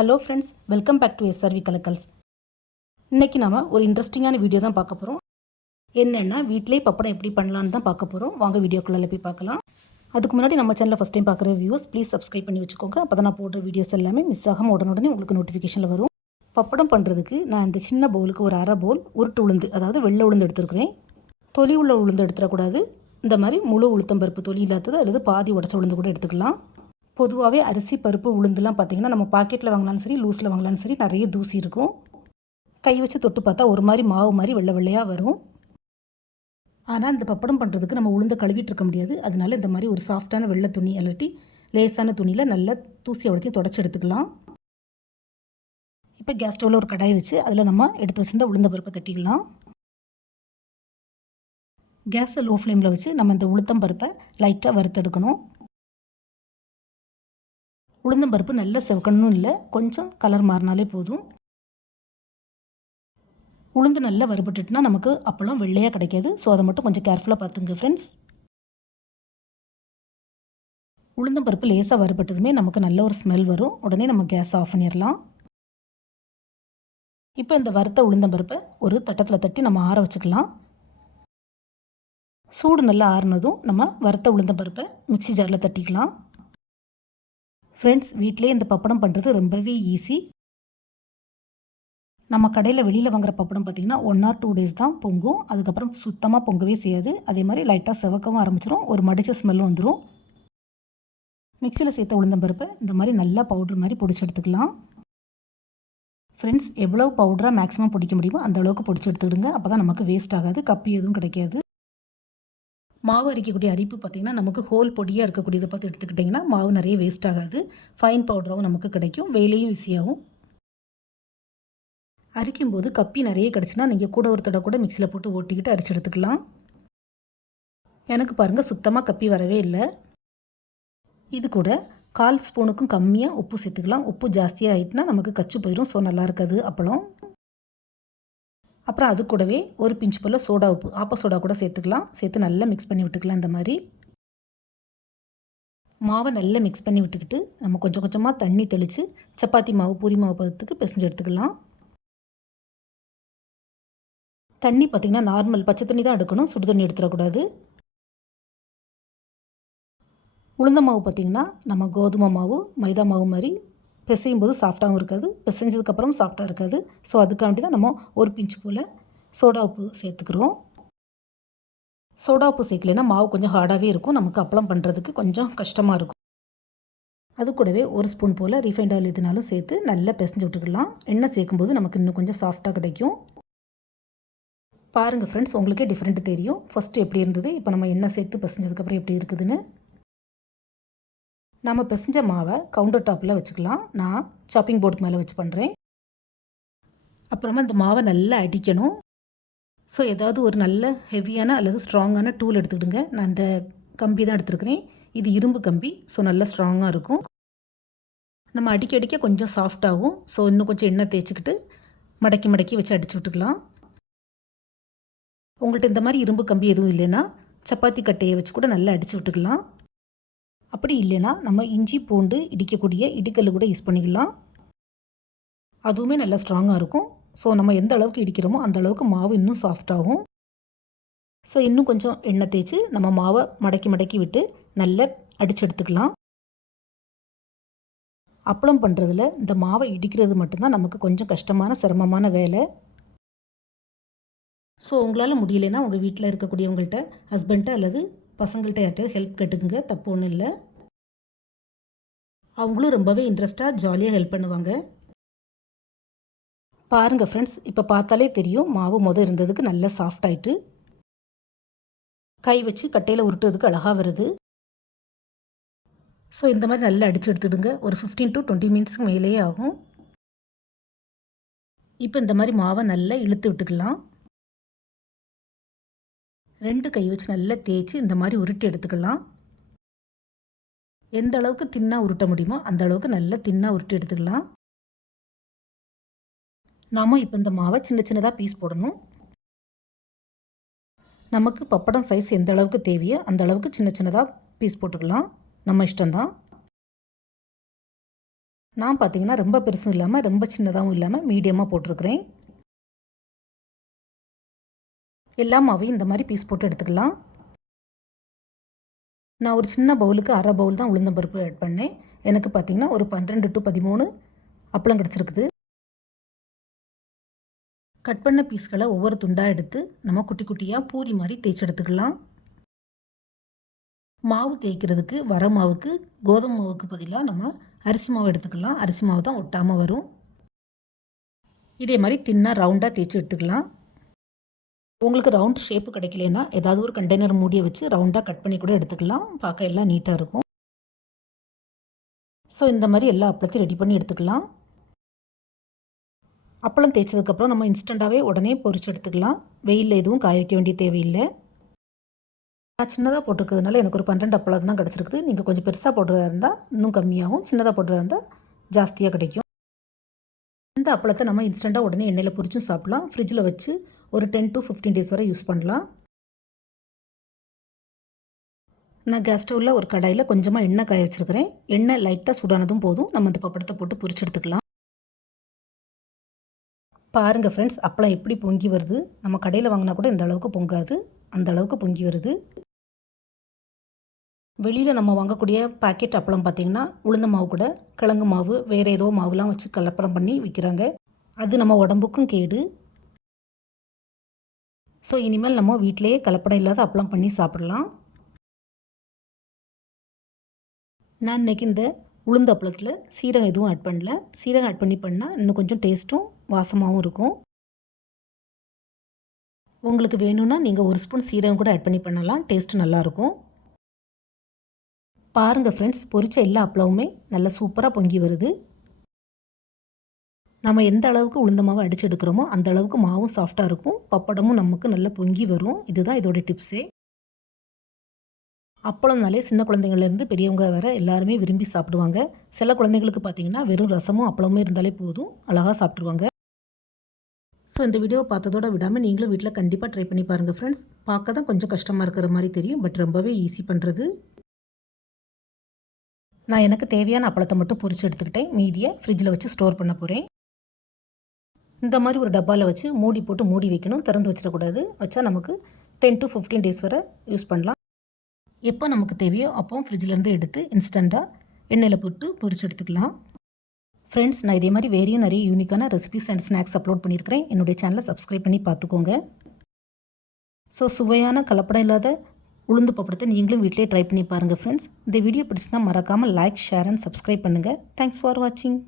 Hello friends welcome back to SRV கலக்கல்ஸ் இன்றைக்கி நாம் ஒரு இன்ட்ரெஸ்டிங்கான வீடியோ தான் பார்க்க போகிறோம் என்னென்னா வீட்டிலே பப்படம் எப்படி பண்ணலான்னு தான் பார்க்க போகிறோம் வாங்க வீடியோக்குள்ளே போய் பார்க்கலாம். அதுக்கு முன்னாடி நம்ம சேனலில் ஃபஸ்ட் டைம் பார்க்குற வியூஸ் ப்ளீஸ் சப்ஸ்கிரைப் பண்ணி வச்சுக்கோங்க. அப்போ தான் நான் போடுற வீடியோஸ் எல்லாமே மிஸ் ஆகாமல் உடனுடனே உங்களுக்கு நோட்டிஃபிகேஷனில் வரும். பப்படம் பண்ணுறதுக்கு நான் இந்த சின்ன பவுலுக்கு ஒரு அரை பவுல் உருட்டு உளுந்து அதாவது வெள்ளை உளுந்து எடுத்துருக்கிறேன். தொலி உள்ள உளுந்து எடுத்துடக்கூடாது. இந்த மாதிரி முழு உளுத்தம்பருப்பு தொலி இல்லாதது அல்லது பாதி உடச்ச உளுந்து கூட எடுத்துக்கலாம். பொதுவாகவே அரிசி பருப்பு உளுந்துலாம் பார்த்திங்கன்னா நம்ம பாக்கெட்டில் வாங்கினாலும் சரி லூஸில் வாங்கினாலும் சரி நிறைய தூசி இருக்கும். கை வச்சு தொட்டு பார்த்தா ஒரு மாதிரி மாவு மாதிரி வெள்ளை வெள்ளையாக வரும். ஆனால் இந்த பப்படம் பண்ணுறதுக்கு நம்ம உளுந்து கழுவிட்டு இருக்க முடியாது. அதனால இந்த மாதிரி ஒரு சாஃப்டான வெள்ளை துணி இல்லாட்டி லேசான துணியில் நல்லா தூசி அவ்வளோத்தையும் தொடச்சி எடுத்துக்கலாம். இப்போ கேஸ் ஸ்டவ்வில் ஒரு கடாய் வச்சு அதில் நம்ம எடுத்து வச்சுருந்த உளுந்த பருப்பை தட்டிக்கலாம் கேஸை லோ ஃப்ளேமில் வச்சு நம்ம இந்த உளுத்தம் பருப்பை லைட்டாக வறுத்தெடுக்கணும். உளுந்தம்பருப்பு நல்ல செவக்கணும் இல்லை கொஞ்சம் கலர் மாறினாலே போதும். உளுந்து நல்லா வறுபட்டுட்டுனா நமக்கு அப்பளம் வெள்ளையாக கிடைக்காது. ஸோ அதை மட்டும் கொஞ்சம் கேர்ஃபுல்லாக பார்த்துங்க ஃப்ரெண்ட்ஸ் உளுந்தம்பருப்பு லேசாக வறுபட்டதுமே நமக்கு நல்ல ஒரு ஸ்மெல் வரும். உடனே நம்ம கேஸ் ஆஃப் பண்ணிடலாம் இப்போ இந்த வறுத்த உளுந்தம்பருப்பை ஒரு தட்டத்தில் தட்டி நம்ம ஆற வச்சுக்கலாம். சூடு நல்லா ஆறுனதும் நம்ம வறுத்த உளுந்தம் பருப்பை மிக்சி ஜாரில் தட்டிக்கலாம். ஃப்ரெண்ட்ஸ் வீட்டிலே இந்த பப்படம் பண்ணுறது ரொம்பவே ஈஸி நம்ம கடையில் வெளியில் வாங்குற பப்படம் பார்த்திங்கன்னா ஒன் ஆர் டூ டேஸ் தான் பொங்கும். அதுக்கப்புறம் சுத்தமாக பொங்கவே செய்யாது. அதே மாதிரி லைட்டாக செவக்கவும் ஆரம்பிச்சிடும் ஒரு மடித்த ஸ்மெல்லும் வந்துடும் மிக்சியில் சேர்த்த உளுந்தம்பருப்பை இந்த மாதிரி நல்லா பவுட்ரு மாதிரி பொடிச்சு எடுத்துக்கலாம். ஃப்ரெண்ட்ஸ் எவ்வளோ பவுடராக மேக்ஸிமம் பிடிக்க முடியுமோ அந்த அளவுக்கு பிடிச்சி எடுத்துக்கிடுங்க. அப்போ தான் நமக்கு வேஸ்ட் ஆகாது கப்பி எதுவும் கிடைக்காது. மாவு அரைக்கக்கூடிய அரிப்பு பார்த்திங்கன்னா நமக்கு ஹோல் பொடியாக இருக்கக்கூடியதை பார்த்து எடுத்துக்கிட்டிங்கன்னா மாவு நிறைய வேஸ்ட் ஆகாது. ஃபைன் பவுடராகவும் நமக்கு கிடைக்கும். வேலையும் ஈஸியாகும் அரிக்கும்போது கப்பி நிறைய கிடச்சின்னா நீங்கள் கூட ஒரு தடவை கூட மிக்சியில் போட்டு ஓட்டிக்கிட்டு அரிச்சு எடுத்துக்கலாம். எனக்கு பாருங்கள் சுத்தமாக கப்பி வரவே இல்லை. இது கூட கால் ஸ்பூனுக்கும் கம்மியாக உப்பு சேர்த்துக்கலாம். உப்பு ஜாஸ்தியாக ஆகிட்டுனா நமக்கு கச்சு போயிடும் ஸோ நல்லா இருக்காது அப்பளம். அப்புறம் அது கூடவே ஒரு பிஞ்ச் போல் சோடா உப்பு ஆப்ப சோடா கூட சேர்த்துக்கலாம். சேர்த்து நல்லா மிக்ஸ் பண்ணி விட்டுக்கலாம் இந்த மாதிரி. மாவை நல்லா மிக்ஸ் பண்ணி விட்டுக்கிட்டு நம்ம கொஞ்சம் கொஞ்சமாக தண்ணி தெளித்து சப்பாத்தி மாவு பூரி மாவு பதத்துக்கு பிசைஞ்சு எடுத்துக்கலாம். தண்ணி பார்த்திங்கன்னா நார்மல் பச்சை தண்ணி தான் எடுக்கணும். சுடு தண்ணி எடுத்துடக்கூடாது உளுந்த மாவு பார்த்திங்கன்னா நம்ம கோதுமை மாவு மைதா மாவு மாதிரி பிசையும் போது சாஃப்டாகவும் இருக்காது பிசைஞ்சதுக்கப்புறம் சாஃப்டாக இருக்காது. ஸோ அதுக்காண்டி தான் நம்ம ஒரு பிஞ்சு போல் சோடா உப்பு சேர்த்துக்கிறோம். சோடா உப்பு சேர்க்கலைன்னா மாவு கொஞ்சம் ஹார்டாகவே இருக்கும். நமக்கு அப்பளம் பண்ணுறதுக்கு கொஞ்சம் கஷ்டமாக இருக்கும். அது கூடவே ஒரு ஸ்பூன் போல் ரீஃபைண்ட் ஆயில் எதுனாலும் சேர்த்து நல்லா பிசைஞ்சு விட்டுக்கலாம். எண்ணெய் சேர்க்கும்போது நமக்கு இன்னும் கொஞ்சம் சாஃப்டாக கிடைக்கும். பாருங்கள் ஃப்ரெண்ட்ஸ் உங்களுக்கே டிஃப்ரெண்ட் தெரியும். ஃபஸ்ட்டு எப்படி இருந்தது? இப்போ நம்ம எண்ணெய் சேர்த்து பிசைஞ்சதுக்கப்புறம் எப்படி இருக்குதுன்னு. நம்ம பிசைஞ்ச மாவை கவுண்டர் டாப்பில் வச்சுக்கலாம். நான் சாப்பிங் போர்டுக்கு மேலே வச்சு பண்ணுறேன் அப்புறமா இந்த மாவை நல்லா அடிக்கணும். ஸோ ஏதாவது ஒரு நல்ல ஹெவியான அல்லது ஸ்ட்ராங்கான டூல் எடுத்துக்கிடுங்க. நான் இந்த கம்பி தான் எடுத்துருக்கிறேன். இது இரும்பு கம்பி ஸோ நல்லா ஸ்ட்ராங்காக இருக்கும். நம்ம அடிக்க அடிக்க கொஞ்சம் சாஃப்டாகும் ஸோ இன்னும் கொஞ்சம் எண்ணெய் தேய்ச்சிக்கிட்டு மடக்கி மடக்கி வச்சு அடிச்சு விட்டுக்கலாம். உங்கள்கிட்ட இந்த மாதிரி இரும்பு கம்பி எதுவும் இல்லைன்னா சப்பாத்தி கட்டையை வச்சு கூட நல்லா அடித்து விட்டுக்கலாம். அப்படி இல்லைன்னா நம்ம இஞ்சி பூண்டு இடிக்கக்கூடிய இடிக்கல் கூட யூஸ் பண்ணிக்கலாம். அதுவுமே நல்லா ஸ்ட்ராங்காக இருக்கும். ஸோ நம்ம எந்த அளவுக்கு இடிக்கிறோமோ அந்த அளவுக்கு மாவு இன்னும் சாஃப்டாகும் ஸோ இன்னும் கொஞ்சம் எண்ணெய் தேய்ச்சி நம்ம மாவை மடக்கி மடக்கி விட்டு நல்லா அடித்து எடுத்துக்கலாம். அப்பளம் பண்ணுறதுல இந்த மாவை இடிக்கிறது மட்டும்தான் நமக்கு கொஞ்சம் கஷ்டமான சிரமமான வேலை. ஸோ உங்களால் முடியலைன்னா உங்கள் வீட்டில் இருக்கக்கூடியவங்கள்ட்ட ஹஸ்பண்ட்டை அல்லது பசங்கள்கிட்ட யார்கிட்டயாவது ஹெல்ப் கேட்டுக்குங்க தப்பு ஒன்றும் இல்லை. அவங்களும் ரொம்பவே இன்ட்ரெஸ்ட்டாக ஜாலியாக ஹெல்ப் பண்ணுவாங்க. பாருங்கள் ஃப்ரெண்ட்ஸ் இப்போ பார்த்தாலே தெரியும் மாவு மொதல் இருந்ததுக்கு நல்லா சாஃப்ட் ஆகிட்டு கை வச்சு கட்டையில் உருட்டுறதுக்கு அழகாக வருது. ஸோ இந்த மாதிரி நல்லா அடித்து எடுத்துடுங்க. ஒரு ஃபிஃப்டீன் டு டுவெண்ட்டி மினிட்ஸ்க்கு மேலேயே ஆகும். இப்போ இந்த மாதிரி மாவை நல்லா இழுத்து விட்டுக்கலாம். ரெண்டு கை வச்சு நல்லா தேய்ச்சி இந்த மாதிரி உருட்டி எடுத்துக்கலாம். எந்த அளவுக்கு தின்னாக உருட்ட முடியுமோ அந்த அளவுக்கு நல்லா தின்னாக உருட்டி எடுத்துக்கலாம். நாம் இப்போ இந்த மாவை சின்ன சின்னதாக பீஸ் போடணும். நமக்கு பப்படம் சைஸ் எந்த அளவுக்கு தேவையோ அந்த அளவுக்கு சின்ன சின்னதாக பீஸ் போட்டுக்கலாம். நம்ம இஷ்டம்தான். நான் பார்த்தீங்கன்னா ரொம்ப பெருசும் இல்லாமல் ரொம்ப சின்னதாகவும் இல்லாமல் மீடியமாக போட்டிருக்கிறேன். எல்லா மாவையும் இந்த மாதிரி பீஸ் போட்டு எடுத்துக்கலாம். நான் ஒரு சின்ன பவுலுக்கு அரை பவுல் தான் உளுந்தம்பருப்பு ஆட் பண்ணேன். எனக்கு பார்த்தீங்கன்னா ஒரு பன்னிரெண்டு டு பதிமூணு அப்பளம் கிடச்சிருக்குது. கட் பண்ண பீஸ்களை ஒவ்வொரு துண்டாக எடுத்து நம்ம குட்டி குட்டியாக பூரி மாதிரி தேய்ச்சி எடுத்துக்கலாம். மாவு தேய்க்கிறதுக்கு வர மாவுக்கு கோதுமை மாவுக்கு பதிலாக நம்ம அரிசி மாவு எடுத்துக்கலாம். அரிசி மாவு தான் ஒட்டாமல் வரும். இதே மாதிரி தின்னாக ரவுண்டாக தேய்ச்சி எடுத்துக்கலாம். உங்களுக்கு ரவுண்ட் ஷேப்பு கிடைக்கலன்னா ஏதாவது ஒரு கண்டெய்னர் மூடியை வச்சு ரவுண்டாக கட் பண்ணி கூட எடுத்துக்கலாம். பார்க்க எல்லாம் நீட்டாக இருக்கும். ஸோ இந்த மாதிரி எல்லா அப்பளத்தையும் ரெடி பண்ணி எடுத்துக்கலாம். அப்பளம் தேய்ச்சதுக்கப்புறம் நம்ம இன்ஸ்டண்ட்டாகவே உடனே பொறிச்சு எடுத்துக்கலாம். வெயிலில் எதுவும் காய வைக்க வேண்டிய தேவையில்லை. நான் சின்னதாக போட்டிருக்கிறதுனால எனக்கு ஒரு பன்னெண்டு அப்பளம் தான் கிடச்சிருக்குது. நீங்கள் கொஞ்சம் பெருசாக போடுறதா இருந்தால் இன்னும் கம்மியாகும். சின்னதாக போடுறதா இருந்தால் ஜாஸ்தியாக கிடைக்கும். இந்த அப்பளத்தை நம்ம இன்ஸ்டண்ட்டாக உடனே எண்ணெயில் பொரிச்சும் சாப்பிட்லாம். ஃப்ரிட்ஜில் வச்சு ஒரு டென் டு ஃபிஃப்டீன் டேஸ் வரை யூஸ் பண்ணலாம். நான் கேஸ் ஸ்டவ்வில் ஒரு கடாயில் கொஞ்சமாக எண்ணெய் காய வச்சுருக்கிறேன். எண்ணெய் லைட்டாக சூடானதும் போதும். நம்ம அந்த பப்படத்தை போட்டு பொரிச்சு எடுத்துக்கலாம். பாருங்கள் ஃப்ரெண்ட்ஸ் அப்பளம் எப்படி பொங்கி வருது? நம்ம கடையில் வாங்கினா கூட இந்த அளவுக்கு பொங்காது. அந்த அளவுக்கு பொங்கி வருது. வெளியில் நம்ம வாங்கக்கூடிய பாக்கெட் அப்பளம் பார்த்திங்கன்னா உளுந்த மாவு கூட கிழங்கு மாவு வேறு ஏதோ மாவுலாம் வச்சு கலப்படம் பண்ணி விற்கிறாங்க அது நம்ம உடம்புக்கும் கேடு. ஸோ இனிமேல் நம்ம வீட்டிலேயே கலப்படம் இல்லாத அப்பளம் பண்ணி சாப்பிடலாம். நான் இன்றைக்கி இந்த உளுந்து அப்பளத்தில் சீரகம் எதுவும் ஆட் பண்ணல. சீரகம் ஆட் பண்ணி பண்ணால் இன்னும் கொஞ்சம் டேஸ்ட்டும் வாசமாகவும் இருக்கும். உங்களுக்கு வேணும்னா நீங்கள் ஒரு ஸ்பூன் சீரகம் கூட ஆட் பண்ணி பண்ணலாம். டேஸ்ட்டு நல்லாயிருக்கும் பாருங்கள் ஃப்ரெண்ட்ஸ் பொரித்த எல்லா அப்பளவுமே நல்லா சூப்பராக பொங்கி வருது. நம்ம எந்த அளவுக்கு உளுந்த மாவு அடித்து எடுக்கிறோமோ அந்த அளவுக்கு மாவும் சாஃப்டாக இருக்கும். பப்படமும் நமக்கு நல்லா பொங்கி வரும். இதுதான் இதோட டிப்ஸே அப்பளம்னாலே சின்ன குழந்தைங்கள்லேருந்து பெரியவங்க வர எல்லாருமே விரும்பி சாப்பிடுவாங்க. சில குழந்தைங்களுக்கு பார்த்தீங்கன்னா வெறும் ரசமும் அப்பளமும் இருந்தாலே போதும். அழகாக சாப்பிட்ருவாங்க ஸோ இந்த வீடியோ பார்த்ததோட விடாமல் நீங்களும் வீட்டில் கண்டிப்பாக ட்ரை பண்ணி பாருங்கள் ஃப்ரெண்ட்ஸ் பார்க்க தான் கொஞ்சம் கஷ்டமாக இருக்கிற மாதிரி தெரியும். பட் ரொம்பவே ஈஸி பண்ணுறது நான் எனக்கு தேவையான அப்பளத்தை மட்டும் பொரிச்சு எடுத்துக்கிட்டேன். மீதியை ஃப்ரிட்ஜில் வச்சு ஸ்டோர் பண்ண போகிறேன் இந்த மாதிரி ஒரு டப்பாவில் வச்சு மூடி போட்டு மூடி வைக்கணும். திறந்து வச்சிடக்கூடாது. வச்சா நமக்கு டென் டு ஃபிஃப்டீன் டேஸ் வரை யூஸ் பண்ணலாம். எப்போ நமக்கு தேவையோ அப்போ ஃப்ரிட்ஜிலேருந்து எடுத்து இன்ஸ்டண்ட்டாக எண்ணெயில் போட்டு பொரிச்சு எடுத்துக்கலாம். ஃப்ரெண்ட்ஸ் நான் இதே மாதிரி வேறையும் நிறைய யூனிக்கான ரெசிபிஸ் அண்ட் ஸ்நாக்ஸ் அப்லோட் பண்ணியிருக்கிறேன். என்னுடைய சேனலை சப்ஸ்கிரைப் பண்ணி பார்த்துக்கோங்க. ஸோ சுவையான கலப்படம் இல்லாத உளுந்து பப்படத்தை நீங்களும் வீட்டிலே ட்ரை பண்ணி பாருங்கள் ஃப்ரெண்ட்ஸ் இந்த வீடியோ பிடிச்சிருந்தால் மறக்காமல் லைக் ஷேர் அண்ட் சப்ஸ்கிரைப் பண்ணுங்கள் தேங்க்ஸ் ஃபார் வாட்சிங்